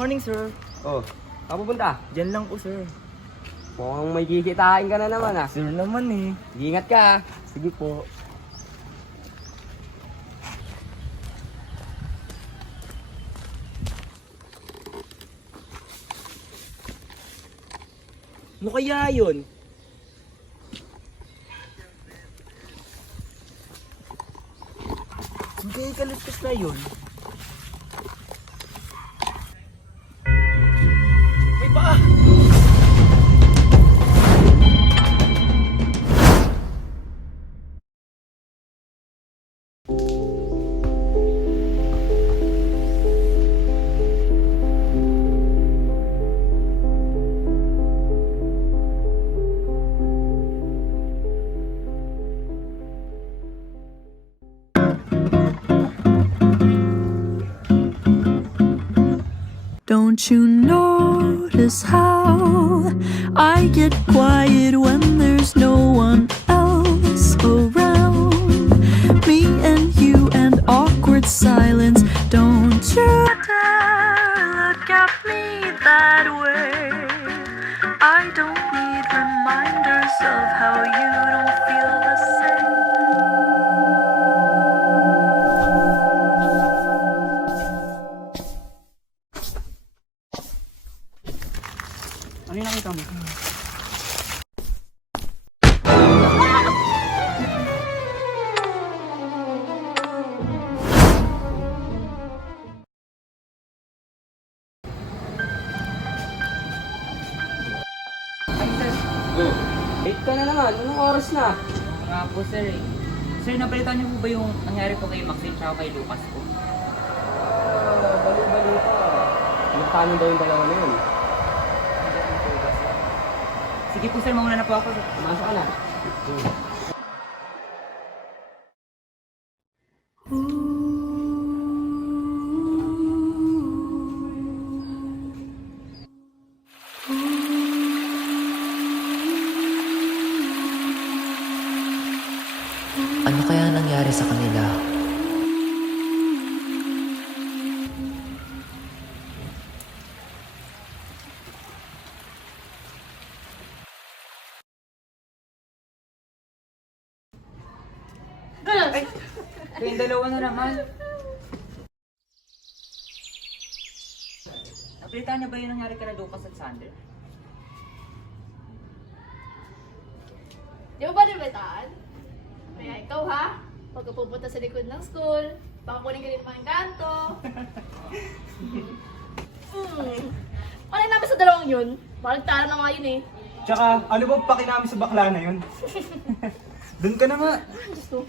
morning, sir. Oh, saan pupunta? Diyan lang po, sir. Mukhang may kikitain ka na naman ah. Sir naman eh. Ingat ka ah. Sige po. Ano kaya yun? Hindi kalutas na yun. May paa! Don't you notice how I get quiet when there's no one else around? Me and you and awkward silence. Don't you dare look at me that way. I don't need reminders of how you don't feel the same. Ano yung nakita mo? Late ka na naman. Anong oras na? Nga po sir eh. Sir, napalitan niyo po ba yung nangyari po kay Maxine tsaka kay Lucas po? Bali-bali pa. Magkano daw yung dalawa na yun? Sige po sir, mauna na po ako. Pumasok ka na. Ano kaya nangyari sa kanila? Kayong dalawa na naman. Napalitan niyo ba yung nangyari kay Lucas at Sander? Di mo ba nabitaan? Kaya ikaw ha, pagka pupunta sa likod ng school, baka kunin ka rin mga kanto. Ano namin sa dalawang yun? Baligtaran na nga yun eh. Tsaka, ano bang pakinami sa bakla na yun? Doon ka na nga. Diyos ko.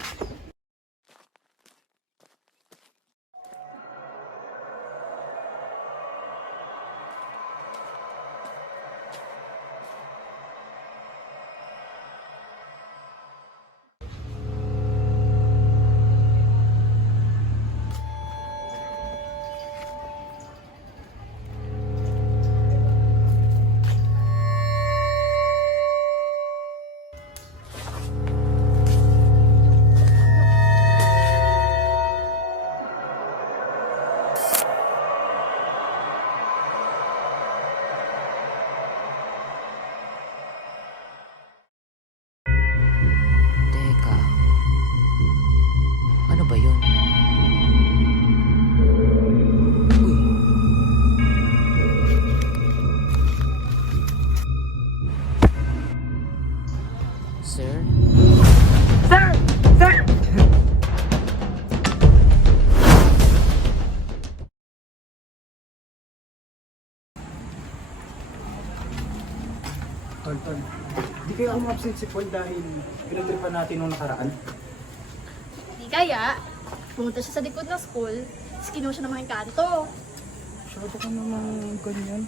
Teka. Ano ba yun? Uy. Sir? Tol. Di kaya umabsent si Paul dahil pinagtripan natin nung nakaraan? Di kaya, pumunta siya sa likod ng school, tapos kinuha siya ng mga kanto. Masyado ka namang ganyan.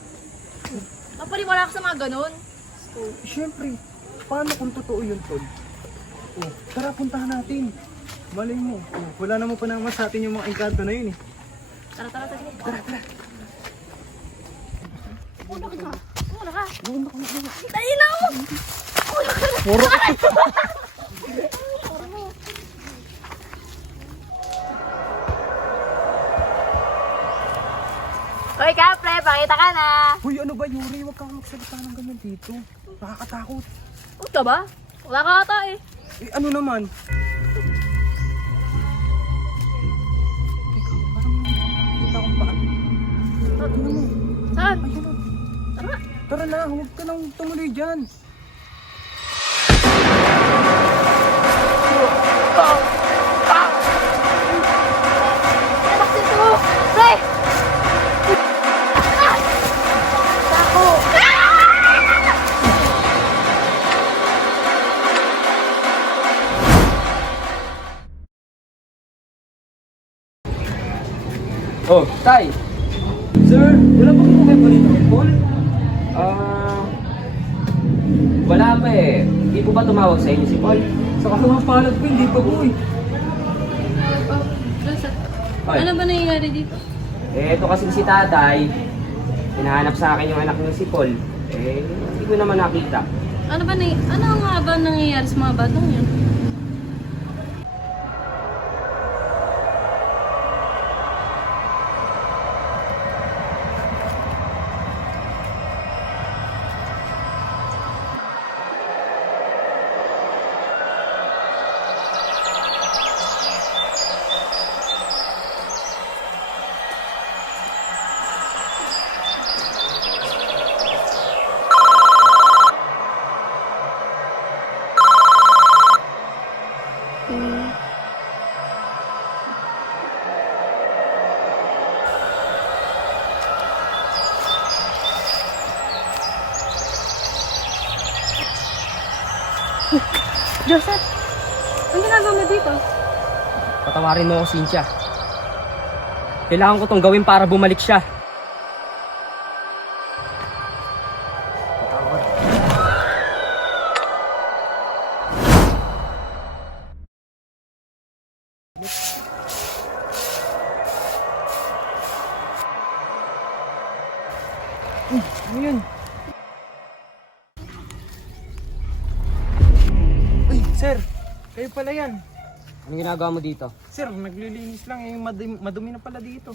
Napaniwala ka sa mga ganun. Siyempre, paano kung totoo yun, Tol? Oh, tara, puntahan natin. Malay mo, wala naman pa naman sa atin yung mga engkanto na yun eh. Tara. Tara. Una ka. Dali na ako! Puro ka. Hoy, Kapre, ka na. Hoy, ano ba, Yuri? Huwag kang magsalita ng ganyan dito. Nakakatakot. Huwag ka ba? Wala ka ata eh. Eh, ano naman? Teka, parang nakakita akong paan. Ano mo? Saan? Ayun o. Tara. Tara na, huwag ka nang tumuloy dyan. Anak dito! Pre! Tako! Oh, Tay! Sir, wala pa kung may balita ng call? Wala pa eh. Hindi po ba tumawag sa inyo si Paul? Sa kasamang po, hindi pa po eh. Joseph, Ay. ano ba nangyayari dito? Eh, ito kasi si tatay. Hinahanap sa akin yung anak niya si Paul. Eh, hindi ko naman nakita. Ano nga ba nangyayari sa mga batang yun? Joseph, ang ginagawa mo dito? Patawarin mo ako, Cynthia. Kailangan ko tong gawin para bumalik siya. Ano yun? Uy, sir! Kayo pala yan. Anong ginagawa mo dito? Sir, naglilinis lang eh. Madumi na pala dito.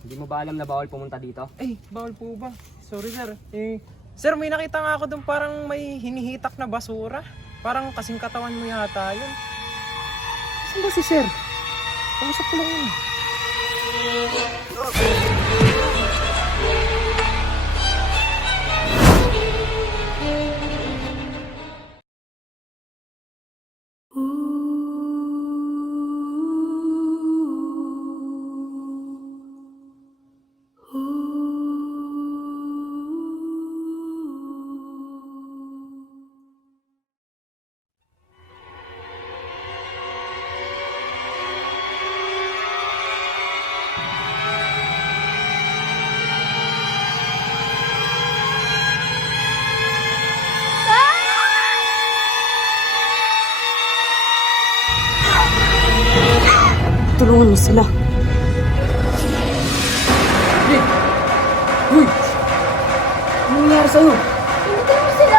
Hindi mo ba alam na bawal pumunta dito? Ay, bawal po ba? Sorry, sir. Sir, may nakita nga ako doon parang may hinihitak na basura. Parang kasing katawan mo yata yun. Saan ba si sir? Kausap ko lang yun. Tulungan mo sila. Uy! Anong nangyari sa'yo? Pinatay mo sila!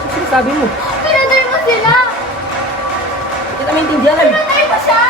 Ano sinasabi mo? Pinatay mo sila! Hindi kita maintindihan. Pinatay mo siya!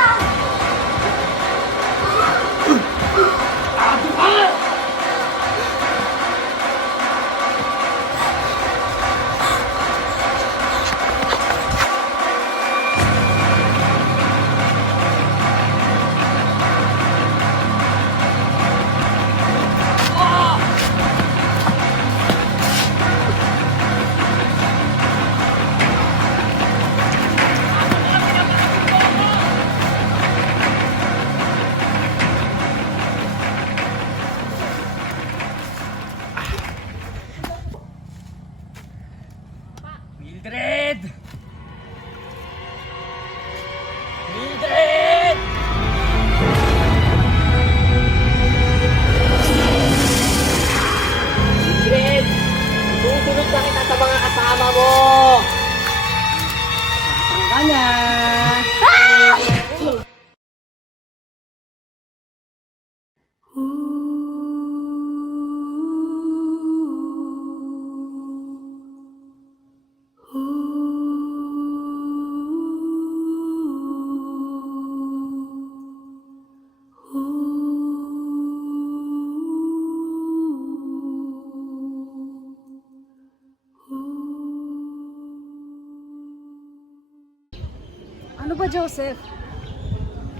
Ano ba, Joseph?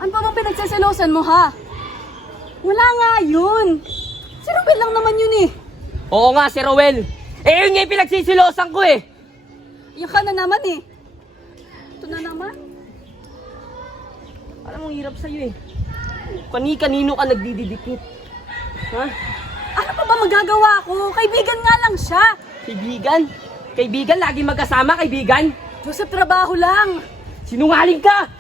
Ano pa bang pinagsaselosan mo, ha? Wala nga yun. Si Ruben lang naman yun eh. Oo nga, si Rowel. Eh, yun nga yung pinagsisilosan ko eh. Iyak ka na naman eh. Ito na naman. Alam mo, hirap sa'yo eh. Kani-kanino ka nagdididikit. Ha? Ano pa ba magagawa ko? Kaibigan nga lang siya. Kaibigan? Kaibigan? Lagi magkasama, kaibigan? Joseph, trabaho lang. Sinungaling ka!